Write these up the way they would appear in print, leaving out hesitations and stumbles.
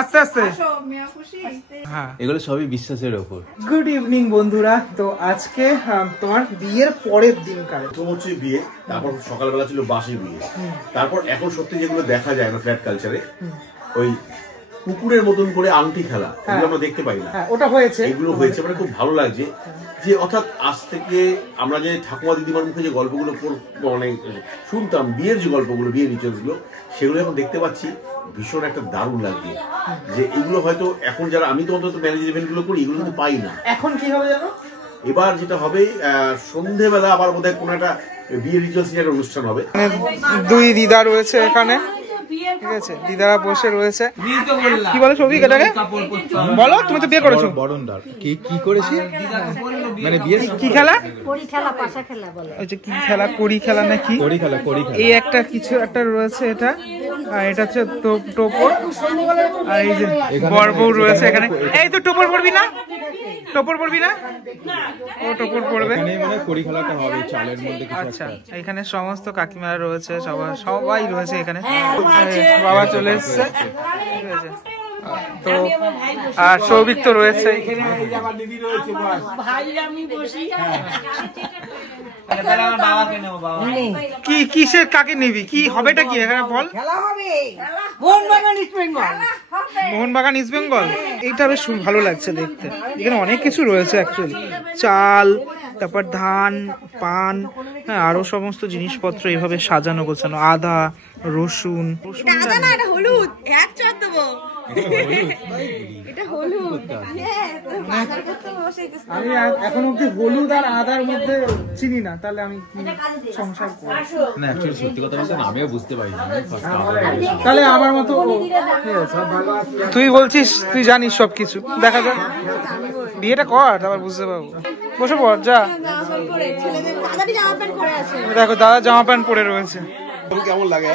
আস্তে আস্তে এগুলো সবই বিশ্বাসের উপর। গুড ইভিনিং বন্ধুরা। তো আজকে তোমার বিয়ের পরের দিন কাল হচ্ছে বিয়ে, তারপর সকালবেলা ছিল বাসি বিয়ে, তারপর এখন সত্যি যেগুলো দেখা যায় না ফ্ল্যাট কালচারে, ওই পুকুরের মতন করে আংটি খেলা, এগুলো আমরা দেখতে পাই না, ওটা হয়েছে, এগুলো হয়েছে। মানে খুব ভালো লাগছে যে অর্থাৎ আজ থেকে আমরা যে ঠাকুমা দিদিমার মুখে যে গল্পগুলো মানে শুনতাম, বিয়ের যে গল্পগুলো, বিয়ের রিচুয়ালস গুলো, সেগুলো এখন দেখতে পাচ্ছি। ভীষণ একটা দারুণ লাগছে যে এগুলো হয়তো এখন যারা, আমি তো অন্তত ম্যানেজ ইভেন্ট গুলো করি, এগুলো কিন্তু পাই না। এখন কি হবে জানো, এবার যেটা হবে সন্ধ্যেবেলা আবার বোধহয় কোনো একটা বিয়ের রিচুয়ালস নিয়ে একটা অনুষ্ঠান হবে। দুই দিদা রয়েছে এখানে, ঠিক আছে, দিদারা বসে রয়েছে। কি বলো সৌভিক এটাকে বলো, তুমি তো বিয়ে করেছো। বরণদার কি করেছি, মানে বিয়ে কি খেলা, কড়ি খেলা, পাশা খেলা বলে। ওই যে কি খেলা, কড়ি খেলা নাকি, কড়ি খেলা। এই একটা কিছু একটা রয়েছে এটা, আর এটা হচ্ছে টোপর, আর এই যে বরবউ রয়েছে এখানে। এই তো টোপর পড়বি না, টোপর পড়বি না, ও টোপর পড়বে। মানে কড়ি খেলাটা হবে চালের মধ্যে কিছু। আচ্ছা, এখানে সমস্ত কাকিমারা রয়েছে, সবাই রয়েছে এখানে। বাবা চলে এসছে, ঠিক আছে। তো আর সৌভিক তো রয়েছে, কি কিসের কাকে নিবি, কি হবেটা কি এখানে বল। মোহনবাগান ইস্ট বেঙ্গল, এইটা বেশ ভালো লাগছে দেখতে। এখানে অনেক কিছু রয়েছে অ্যাকচুয়ালি, চাল, তারপর ধান, পান, হ্যাঁ, আরো সমস্ত জিনিসপত্র এইভাবে সাজানো গোছানো, আদা, রসুন। আমি এখন অব্দি হলুদ আর আদার মধ্যে চিনি না, তাহলে আমি কি সংসার করব? না অ্যাকচুয়ালি সত্যি কথা বলতে আমিও বুঝতে পারি না। তাহলে আমার মতো তুই বলছিস, তুই জানিস সবকিছু, দেখা যাক, বিয়েটা কর তারপর বুঝতে পারবো। বসে পড়, যা। দেখো দাদা জামা প্যান্ট পরে রয়েছে, কেমন লাগে?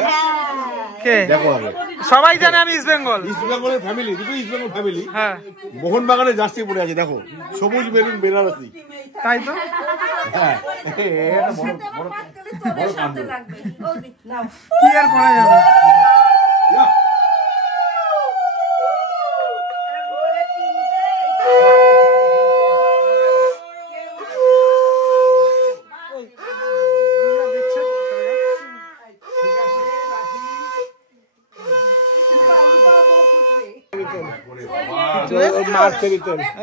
সবাই জানে আমি ইস্ট বেঙ্গল, ইস্ট বেঙ্গলের ফ্যামিলি, দুটো ইস্ট বেঙ্গল ফ্যামিলি। হ্যাঁ, মোহনবাগানের জার্সি পরে আছে, দেখো, সবুজ মেরুন বেনারসি। তাই তো। হ্যাঁ, কি আর করা যাবে।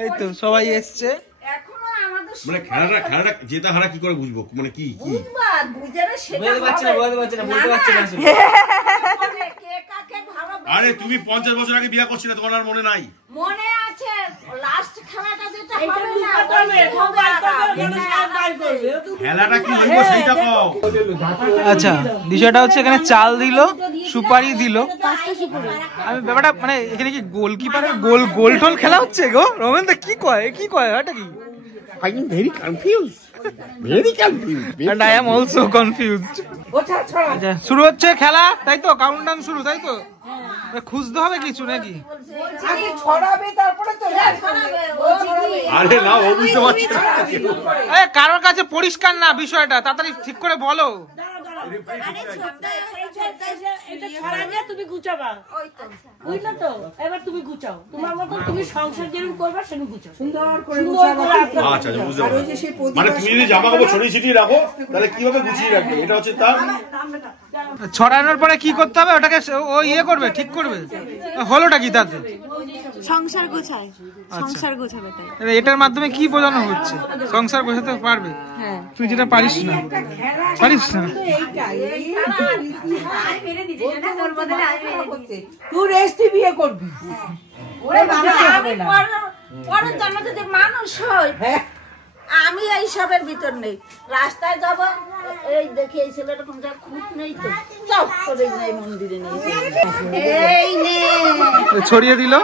এই তো সবাই এসছে। মানে খেলাটা জেতা হারা কি করে বুঝবো, মানে কি আরে তুমি 50 বছর আগে বিয়ে করছিলে, তোমার আর মনে নাই? মনে আছে, লাস্ট খেলাটা যেটা হবে না, খেলাটা কি হইব সেইটা কও। আচ্ছা, বিষয়টা হচ্ছে এখানে চাল দিল, সুপারি দিল। আমি ব্যাপারটা মানে এখানে কি গোলকিপারের গোল টোল খেলা হচ্ছে গো? রমেন দা কি কয় এটা কি? I am very confused. Very confused. And I am also confused. আচ্ছা, শুরু হচ্ছে খেলা, তাই তো? কাউন্টডাউন শুরু, তাই তো? খুঁজতে হবে কিছু নাকি? আগে ছড়াবে, তারপরে তো আরে না, ও বুঝতে পারছে না। এই কারোর কাছে পরিষ্কার না বিষয়টা, তাড়াতাড়ি ঠিক করে বলো। তুমি গুছাবা, বুঝলে তো? এবার তুমি গুছাও, তোমার মতো তুমি সংসার যেরকম করবা সেরকম গুছাও, সুন্দর করে গুছাবা। আচ্ছা, বুঝতে পারছি। মানে তুমি যদি জামা কাপড় ছড়িয়ে ছিটিয়ে রাখো, তাহলে কিভাবে গুছিয়ে রাখবে, এটা হচ্ছে তার। ছড়ানোর পরে কি করতে হবে, ওটাকে ও ইয়ে করবে, ঠিক করবে। হলোটা কি তাতে? সংসার গোছায়, সংসার গোছাবে। তাই এটার মাধ্যমে কি বোঝানো হচ্ছে? সংসার গোছাতে পারবে? হ্যাঁ। তুই যেটা পারিস না, পারিস না। তুই রেস্টি বিয়ে করবি, মানুষ হয়। আমি এইসবের ভিতর নেই, রাস্তায় যাব, এই দেখি এই ছেলেটা কোন জায়গায় খুঁত নেই তো, চল করে এই মন্দিরে নিয়ে এই নে ছড়িয়ে দিল।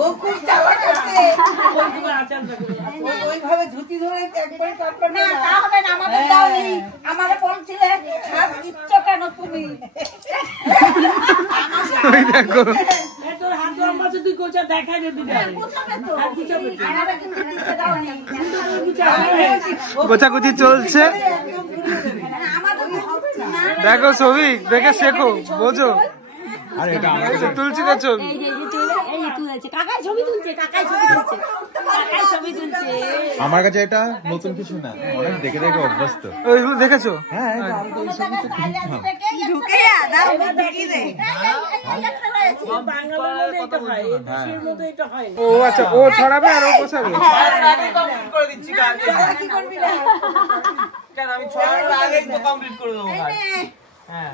ও খুব চালা করছে, ওইভাবে ধুতি ধরে একবার কাটবে না, তা হবে না। আমাদের দাও নেই, আমারে বলছিলে হাত দিচ্ছ কেন তুমি? দেখো তোর হাত লম্বা তুই গোছা দেখাই দে, দিবি গোছাগুছি চলছে। দেখো ছবি দেখে শেখো, বোঝো। আর এটা তুলছি তো ছবি। আমার কাছে এটা নতুন কিছু না, অনেক দেখে দেখে অভ্যস্ত। ওইগুলো দেখেছো? হ্যাঁ ও আচ্ছা, ও ছড়াবে আর ও বসাবে। আমি ছড়ানোর আগেই তো কমপ্লিট করে দেবো। হ্যাঁ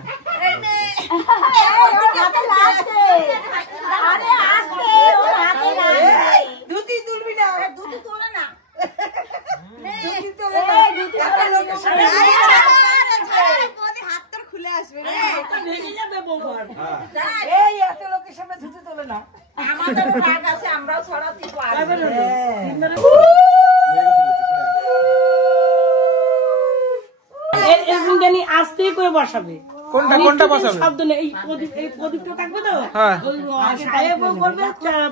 দুটি তুলবি না, দুটি তোলে না, হাত তোর খুলে আসবে এই এত লোকের সামনে ধুতি তোলে না। আমাদের রাগ আছে, আমরাও ছড়াতে পারবো। আস্তে করে বসাবে। কোনটা কোনটা বসাবে? শব্দ নেই, এই প্রদীপটা থাকবে তো, হ্যাঁ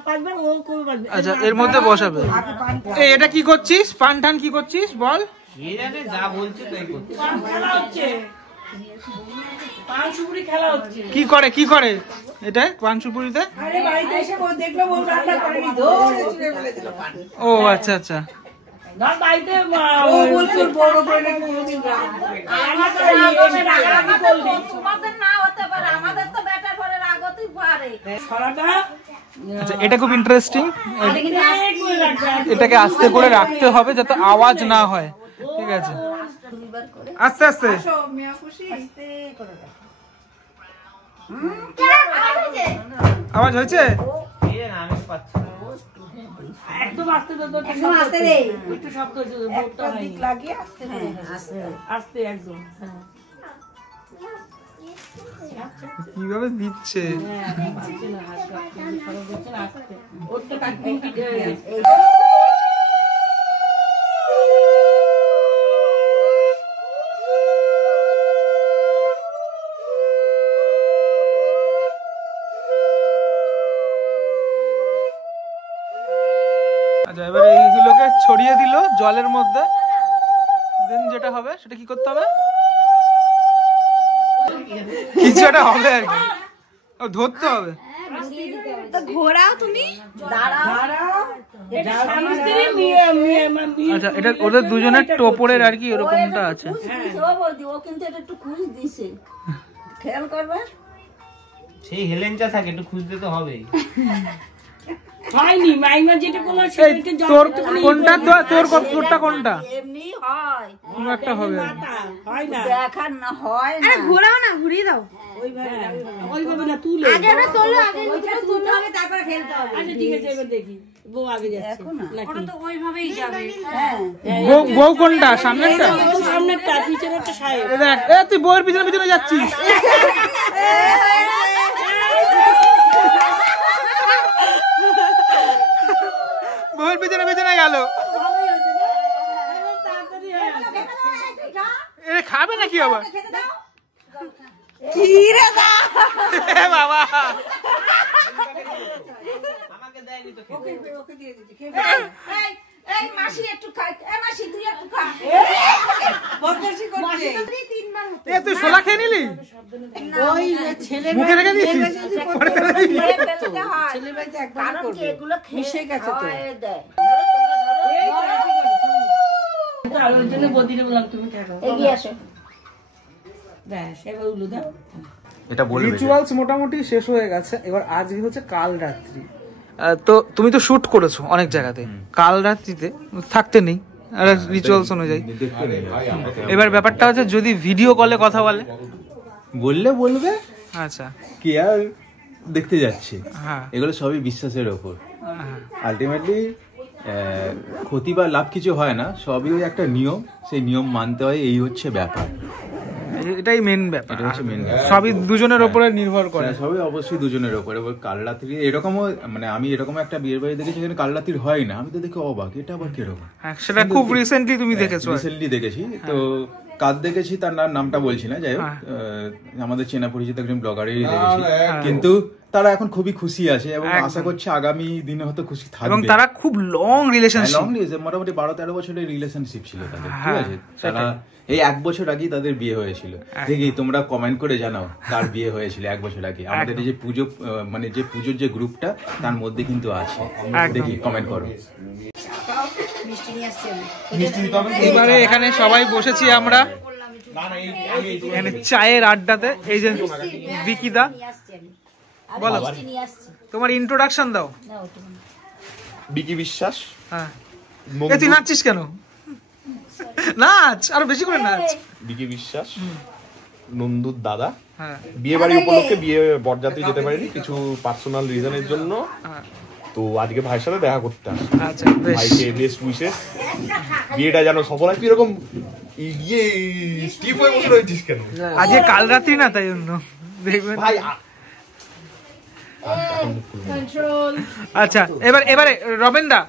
পারবেন ও করবে পারবে। আচ্ছা, এর মধ্যে বসাবে। এই এটা কি করছিস? পান টান কি করছিস বল? যা বলছে তাই করছে। খেলা হচ্ছে, পান সুপুরি খেলা হচ্ছে। কি করে এটা পান সুপুরিতে? আরে বাড়িতে এসে ও দেখলো ও রান্না করেনি, ধরে ছুঁড়ে ফেলে দিল পান। ও আচ্ছা আচ্ছা। ধর বাড়িতে ও বলছে বড় করে না কোনোদিন রান্না করবে। তোমাদের না হতে পারে, আমাদের তো বেটার পরে রাগ হতেই পারে। ছড়াটা আচ্ছা, এটা খুব ইন্টারেস্টিং। এটাকে আস্তে করে রাখতে হবে যাতে আওয়াজ না হয়। ঠিক আছে, আস্তে আস্তে। আওয়াজ হয়েছে? আমি পাচ্ছি না। একদম আস্তে আস্তে দে, একটু শব্দ হচ্ছে, বোর্ডটা দিক লাগিয়ে আস্তে আস্তে আস্তে একদম। কিভাবে দিচ্ছে? ওরটা কাটবেন কি? আচ্ছা, এবার এইগুলোকে ছড়িয়ে দিল জলের মধ্যে। দেন যেটা হবে সেটা কি করতে হবে? কিছু একটা হবে আর কি, ধরতে হবে। ঘোরাও তুমি, আচ্ছা, এটা ওদের দুজনের টোপরের আর কি এরকমটা আছে। ও কিন্তু এটা একটু খুঁজ দিছে, খেয়াল করবে। সেই হেলেঞ্চা থাকে, একটু খুঁজতে তো হবে। হয়নি মাইমা যেটা করলো তোর কোনটা? তোরটা কোনটা? এমনি হয়, কোনো একটা হবে। হয় না, দেখার না হয় না। আরে ঘোরাও না, ঘুরিয়ে দাও। ওইভাবে না, তুলে আগে ওটা তোলো, আগে ওটা তুলতে হবে, তারপরে ফেলতে হবে। আচ্ছা ঠিক আছে, এবার দেখি বউ আগে যাচ্ছে নাকি। ওটা তো ওইভাবেই যাবে। হ্যাঁ বউ কোনটা? সামনেরটা? সামনেরটা, পিছনেরটা সাহেব। এ দেখ, এ তুই বউয়ের পিছনে পিছনে যাচ্ছিস। বউয়ের পিছনে পিছনে গেল। এ খাবে নাকি আবার? বাবা আমাকে দেয়নি তো খেতে। ওকে দিয়ে দিচ্ছি, খেয়ে এই মাসি একটু খা, এই মাসি তুই একটু খা। বদমাশি করছে। এ তুই ছোলা খেয়ে নিলি? ওই ছেলে মুখে রেখে দিয়েছিস? পরে ফেলে দিবি? কারণ কি এগুলো মিশে গেছে তো। ওই জন্য বদিরে বললাম তুমি থাকো। এগিয়ে আসো। ব্যাস, এবার উলু দাও। এটা বলবে। রিচুয়ালস মোটামুটি শেষ হয়ে গেছে। এবার আজকে হচ্ছে কাল রাত্রি। তো তুমি তো শুট করেছো অনেক জায়গাতে, কাল রাত্রিতে থাকতে নেই রিচুয়ালস অনুযায়ী। এবার ব্যাপারটা হচ্ছে যদি ভিডিও কলে কথা বললে বলবে, আচ্ছা কি আর দেখতে যাচ্ছে। হ্যাঁ এগুলো সবই বিশ্বাসের ওপর। আলটিমেটলি ক্ষতি বা লাভ কিছু হয় না, সবই ওই একটা নিয়ম, সেই নিয়ম মানতে হয়, এই হচ্ছে ব্যাপার। এটাই মেন ব্যাপার, এটা হচ্ছে মেন ব্যাপার। সবই দুজনের উপরে নির্ভর করে। সবই অবশ্যই দুজনের উপরে। এবার কাল রাত্রি এরকমও, মানে আমি এরকম একটা বিয়ের বাড়ি দেখেছি যেখানে কাল রাত্রি হয় না, আমি তো দেখে অবাক, এটা আবার কিরকম। সেটা খুব রিসেন্টলি তুমি দেখেছো? রিসেন্টলি দেখেছি। তো কাজ দেখেছি, তার নামটা বলছি না, যাই হোক আমাদের চেনা পরিচিত একজন ব্লগারেরই দেখেছি। কিন্তু তারা এখন খুবই খুশি আছে এবং আশা করছি আগামী দিনে হয়তো খুশি থাকবে। এবং তারা খুব লং রিলেশনশিপ, মোটামুটি 12-13 বছরের রিলেশনশিপ ছিল তাদের, ঠিক আছে? তারা এই 1 বছর আগেই তাদের বিয়ে হয়েছিল। দেখি তোমরা কমেন্ট করে জানাও কার বিয়ে হয়েছিল 1 বছর আগে। আমাদের এই যে পুজো মানে যে পুজোর যে গ্রুপটা তার মধ্যে কিন্তু আছে, দেখি কমেন্ট করো। এবারে এখানে সবাই বসেছি আমরা এখানে চায়ের আড্ডাতে। এই যে বিকিদা, বলো তোমার ইন্ট্রোডাকশন দাও। বিকি বিশ্বাস। হ্যাঁ, তুই নাচছিস কেন? নাচ, আরো বেশি করে নাচ। বিকি বিশ্বাস, নন্দুর দাদা। হ্যাঁ, বিয়ে বাড়ি উপলক্ষে বিয়ে বরযাত্রী যেতে পারিনি কিছু পার্সোনাল রিজনের জন্য, তো আজকে ভাইয়ের সাথে দেখা করতে আসি। আচ্ছা, বেশ। ভাইকে বেস্ট উইশেস, বিয়েটা যেন সফল হয়। তুই এরকম ইয়ে স্টিফ হয়ে বসে রয়েছিস কেন? আজকে কাল রাত্রি না, তাই জন্য দেখবেন ভাই। আচ্ছা, এবারে রবেন দা।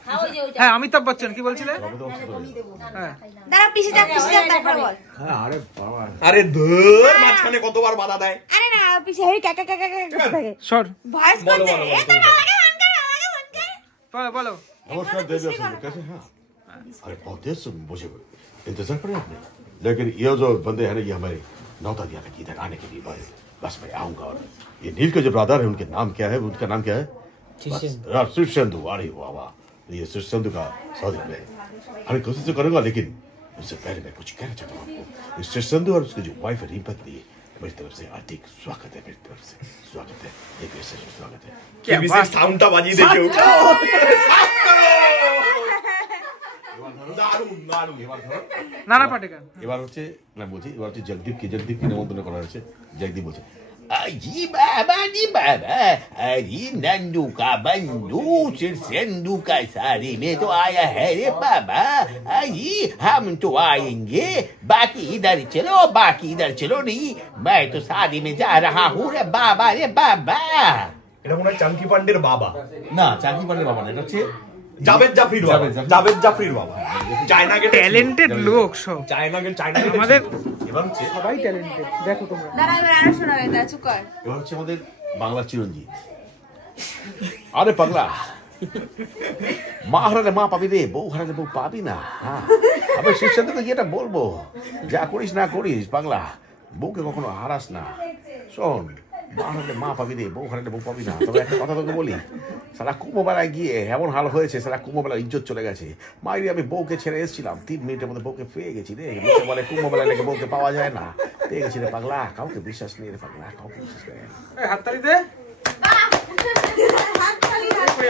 হ্যাঁ, অমিতাভ বচ্চন কি বলছিলে? হ্যাঁ, দাঁড়া, পিছে যা তারপর বল। আরে বাবা, আরে ধর মাঝখানে কতবার বাধা দেয়। আরে না, পিছে হেই কাকা কাকা কাকা থাকে। সর, ভয়েস বলো, করতে বলো, এ তো বলো। লাগে মন করে। বলো। नमस्कार देवी आप कैसे हैं? अरे बहुत देर से मुझे इंतजार करे आपने, लेकिन ये जो बंदे हैं ना ये हमारे न्योता दिया था कि इधर आने के लिए, बस मैं आऊंगा। और ये नील के जो ब्रदर है उनके नाम क्या है? उनका नाम क्या है? शीर्षेंदु। अरे वाह वाह, ये शीर्षेंदु का सौदी में अरे कोशिश तो करूंगा, लेकिन उससे पहले मैं कुछ कहना चाहता हूँ आपको। शीर्षेंदु और उसकी जो वाइफ है रिंपा के लिए मेरी तरफ से हार्दिक स्वागत है, मेरी तरफ से स्वागत है, एक विशेष स्वागत है। क्या বিশেষ সাউন্ডটা বাজিয়ে দে কেউ। দারুণ দারুণ। এবার ধরো নানা পাটেকার। এবার হচ্ছে না বলছি, এবার হচ্ছে জগদীপকে নিমন্ত্রণ করা হয়েছে। জগদীপ বলছে अजी बाबा नी बाबा, अरे नंदू का बंधु शीर्षेंदु का साड़ी में तो आया है रे बाबा। अजी हम तो आएंगे, बाकी इधर चलो नहीं, मैं तो शादी में जा रहा हूँ रे बाबा এটা মনে হয় চাঙ্কি পান্ডের বাবা। না চাঁকি পান্ডের বাবা না, এটা হচ্ছে জাভেদ জাফরির বাবা। জাভেদ জাফরির বাবা। চায়না গেটে ট্যালেন্টেড লোক সব। চায়না গেটে আমাদের এবার হচ্ছে সবাই ট্যালেন্টেড, দেখো তোমরা। দাঁড়া, এবার আরো শোনাবে, তা চুপ কর। এবার হচ্ছে আমাদের বাংলা চিরঞ্জিত। আরে পাগলা, মা হারালে মা পাবি রে, বউ হারালে বউ পাবি না। আমি শেষের দিকে যেটা বলবো, যা করিস না করিস পাগলা, বউকে কখনো হারাস না। শোন, মা হারালে মা পাবি রে, বউ হারালে বউ পাবি না। তবে একটা কথা তোকে বলি, সারা কুম্ভমেলায় গিয়ে এমন হাল হয়েছে, সারা কুম্ভমেলার ইজ্জত চলে গেছে। মাইরি আমি বউকে ছেড়ে এসেছিলাম, 3 মিনিটের মধ্যে বউকে পেয়ে গেছি রে। লোকে বলে কুম্ভমেলায় লেগে বউকে পাওয়া যায় না, পেয়ে গেছি রে পাগলা। কাউকে বিশ্বাস নেই রে পাগলা, কাউকে বিশ্বাস নেই। হাততালি দে।